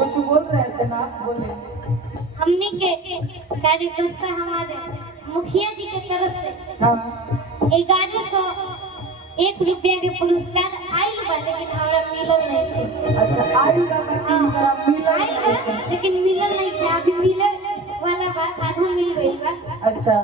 कुछ बोल रहे थे ना, बोले। हमने के कार्यकर्ता हमारे मुखिया जी के तरफ से 1101 रुपया के पुरस्कार आई बा, लेकिन हमरा मिलल नहीं थे। अच्छा, आई बा लेकिन मिलल नहीं थे। अभी मिले वाला बात आधा मिल गई बा। अच्छा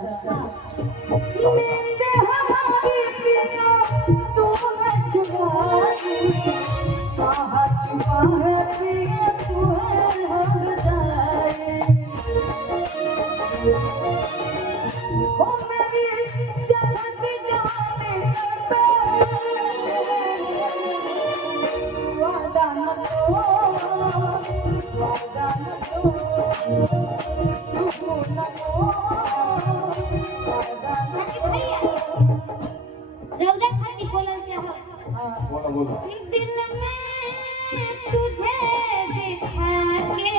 दिल में तुझे बिठा के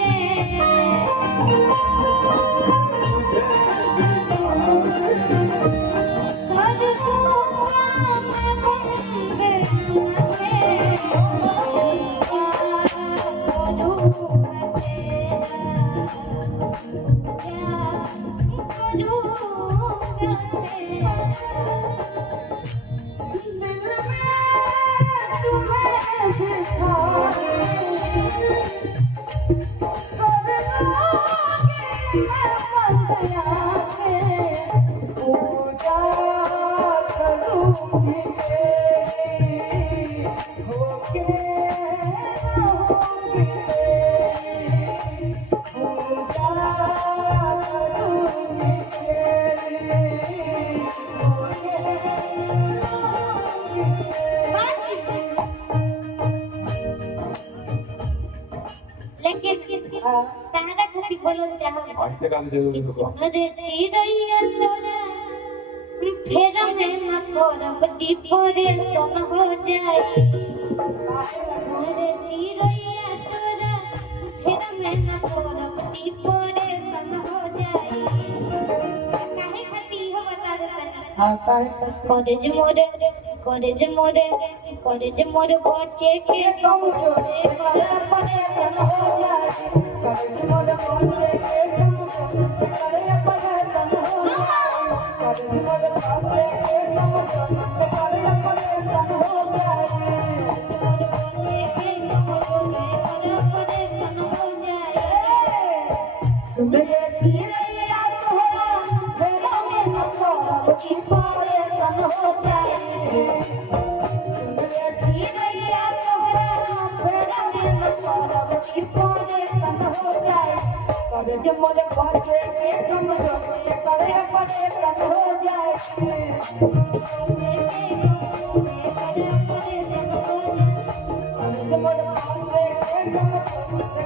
तारा कभी बोलल चाहो मुझे चिरैया तोरा फेरा में न करब डिप्रेशन हो जाए। मुझे चिरैया तोरा फेरा में न करब डिप्रेशन हो जाए। काहे खाती हो बता दे। हां काहे कॉलेज मोरे बच्चे के कमजोरे पर परेशान हो जाए। कॉलेज मोरे बच्चे के कमजोरे पर परेशान हो जाए। कॉलेज मोरे बच्चे के कमजोरे पर परेशान हो जाए। सुनिए चिरैया तोरा फेरा में न करब परेशान हो जाए। कॉलेज मोरे बच्चे के कमजोरे पर परेशान हो जाए। कॉलेज मोरे बच्चे के कमजोरे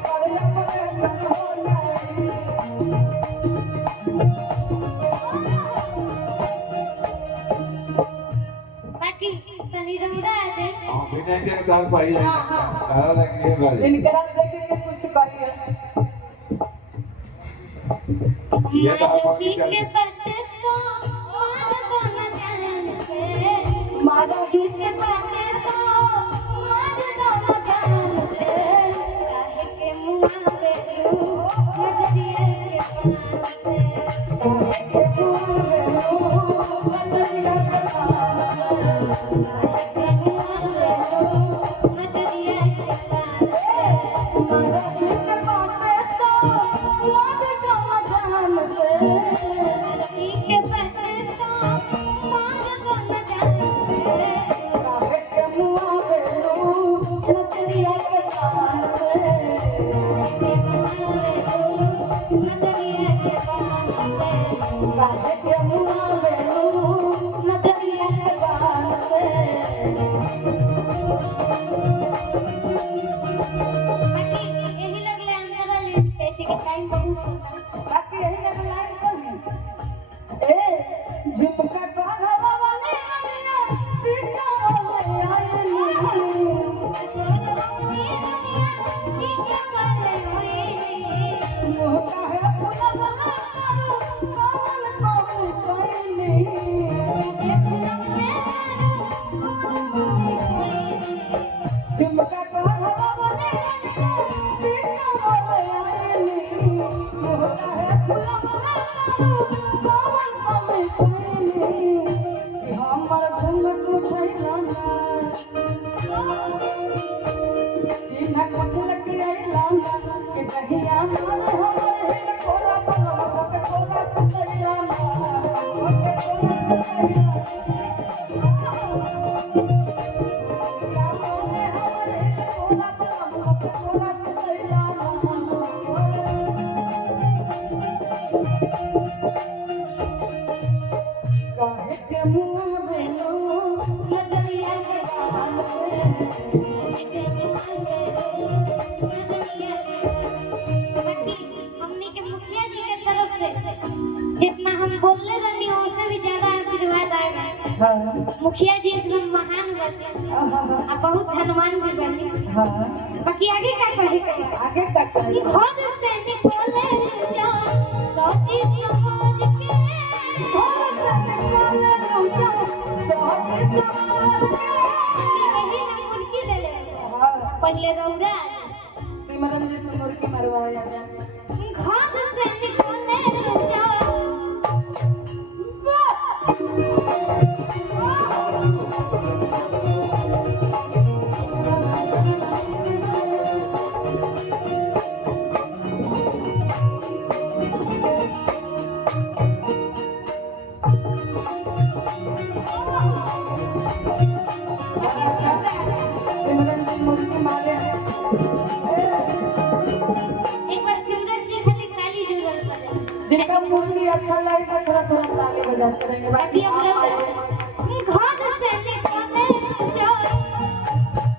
पर परेशान हो जाए। के दाम पाई है हाँ, हाँ। तारा लगी है बारी इनकरा देख के कुछ करिए ये तो आप माधवी चल के बाटे तो माधव न जानते माधवी के बाटे तो माधव न जानते काहे के मुँह पे तू नजरिए के जितना हम बोलले रहनी उससे भी ज्यादा आशीर्वाद आएगा। मुखिया जी एकदम महान बने और बहुत धनवान भी बने। बाकी आगे का कहे आगे तक खुद से निकले जाओ सोची समझ के यही ना मुर्गी ले ले पहले रौरा सिमरन जी से मुर्गी मरवाया खुद से निकले जाओ सिमरन जी मुर्गी मारे एक बार सिमरन जी खाली ताली जरूर बजाओ जिनका मुर्गी अच्छा लगेगा थोड़ा थोड़ा ताली बजाते रहेंगे बाकी बाकी हम लोग खुद से निकले जाओ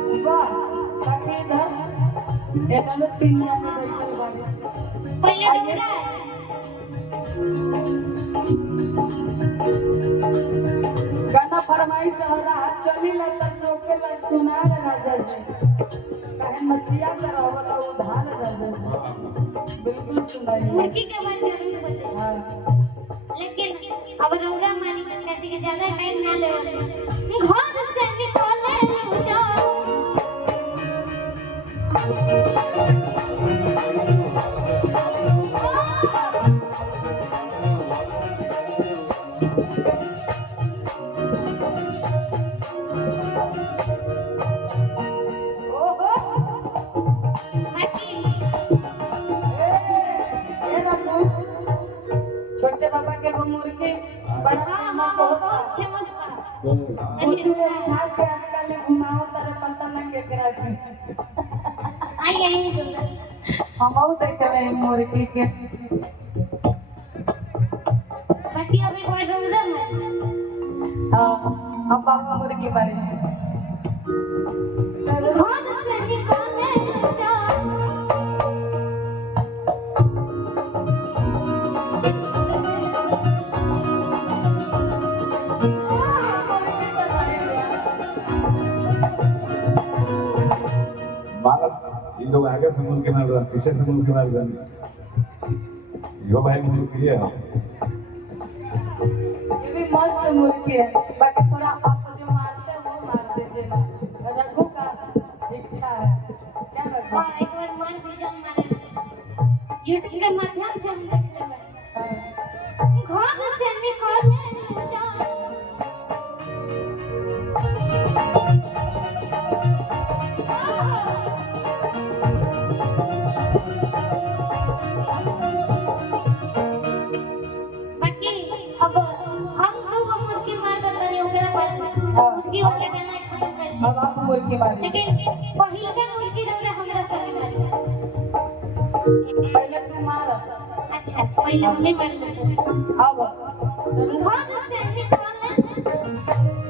बाकी इधर एकांत तीन जन बैठल बानी पहले रौरा गाना फरमाइश होला चली ला तब रोके ला सुना राजा जी कहे मचिया कर होला उधार राजा जी बिल्कुल सुनाइए मुर्गी के बात जरूर बताओ हाँ लेकिन अब रौरा मानी कहती कि ज्यादा टाइम ना ले घर से निकले जाओ बाकी छोटे बाबा के वो मुर्गी बड़ा हाँ मस्त हाँ होता बहुत फेमस बा मुर्गी में उठा के आजकल घुमाओ तारे पता न केकरा के आई आई दूल्हा हम बहुत देखले मुर्गी के बाकी अभी कोई रौरा में अब बाबा मुर्गी बारे घर से निकाले जा माला इन लोग आगे से मुल्क में रहते पीछे से मुल्क में रहते यो भाई मुल्क ये है ये भी मस्त मुर्गी है बाकी थोड़ा आपको जो मारते हैं वो मार दीजिए ना रघु का इच्छा है क्या रघु एक बार मन भी जम मारे यूट्यूब के माध्यम से हम देख लेबै घर से निकाले जा बाकी अब हम तो मुर्गी मार देते ओकरा पास मुर्गी वाले का नहीं खत्म कर अब आप मुर्गी मारिए लेकिन पहिल का मुर्गी रौरा हमरा संग मार पहले तू मार अच्छा पहले हमें मार अब घर से निकाले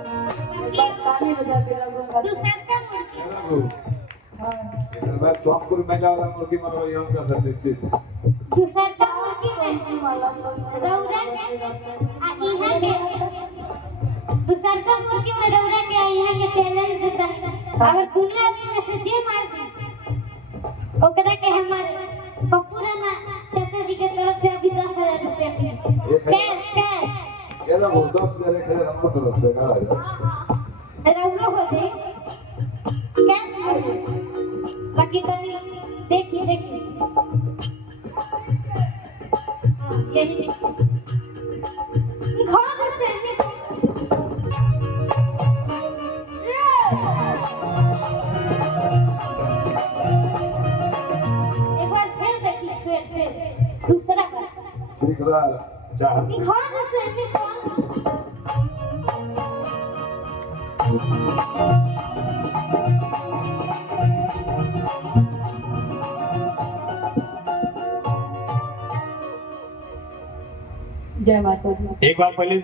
ताली बजा के रघु का दूसरा का मुर्गी हाँ इधर मैं चौकपुर में जाऊंगा मुर्गी मारो यहाँ का सर देखते दूसरा का मुर्गी में वाला सब रौरा के आ इहा के दूसरा का मुर्गी में रौरा के इहा के चैलेंज देता अगर दुनिया में से जे मार दे ओकरा के हमर पपुरा ना चाचा जी के तरफ से अभी 10,000 रुपया कैश कैश ये ना वो 10,000 एक हजार हमको तरफ से ना रौरो हो जाए कैश हो जाए बाकी तनी देखिए देखिए यही घर से एक बार फिर देखिए फिर दूसरा सीख रहा चाहती घर से निकाल जय माता दी एक बार पहले